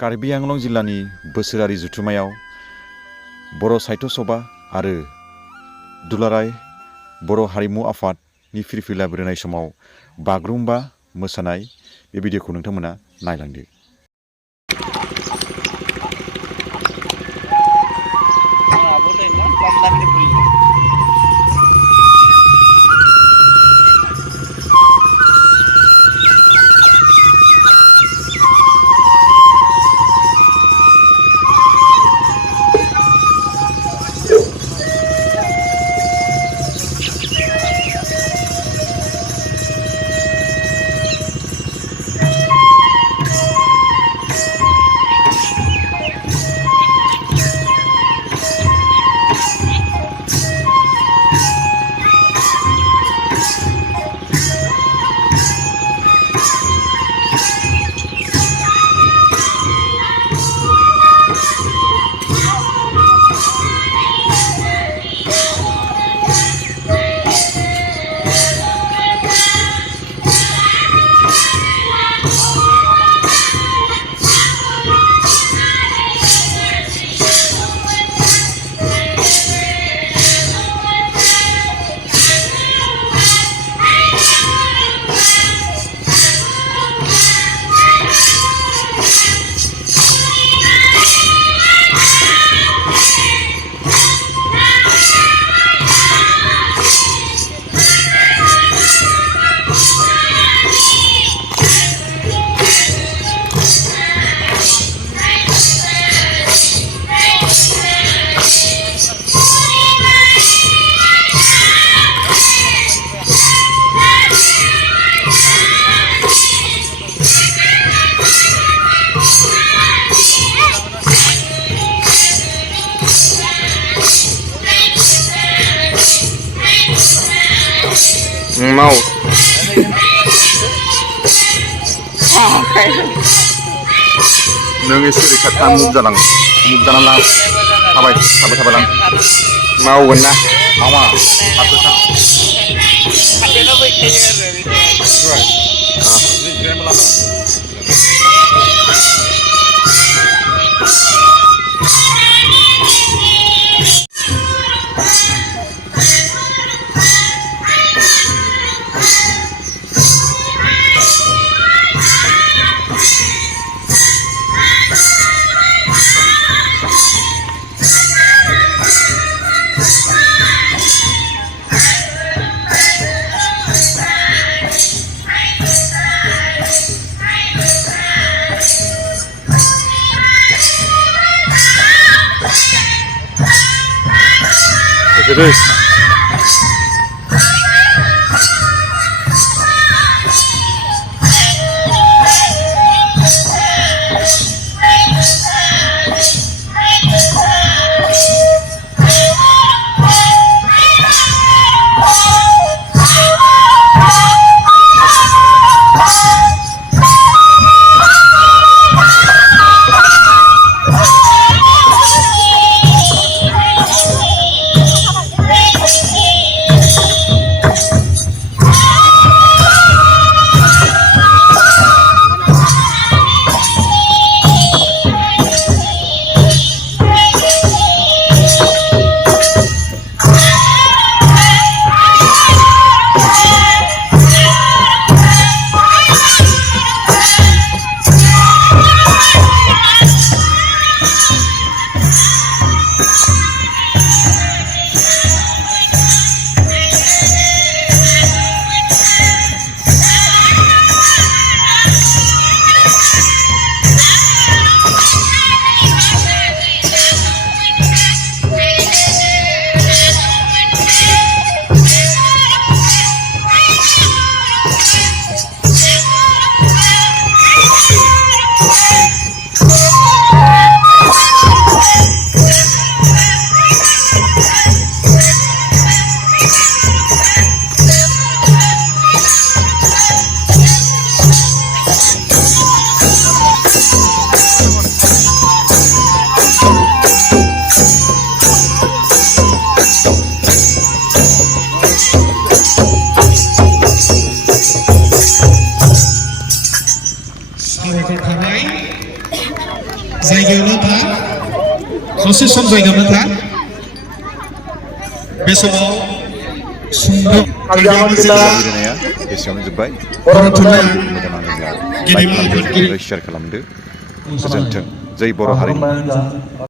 कार्बि आंलं जिल्लानि बोसोरारि जुथुमायाव बर' साहित्य सभा आरो दुलाराय बर' हारिमु आफादनि फिरफिला बेरहोनाय समाव बागुरुम्बा मोसानाय बे भिडिअखौ नोंथांमोना नायलांदो। mau नों एसे रैखा मुभ जानांला थाबायलां मावगोन ना मावा terus जायगायावनो था दसे सम जायगायावनो था बे समाव सुंद' खेला गेलेनाया एसेयावनो जोब्बाय बर' थुनलाइ मोजां नाङोब्ला लाइक गेदेमा खालामदो आफादगिरि शेयार खालामदो गोजोन्थों जै बर' हारिनि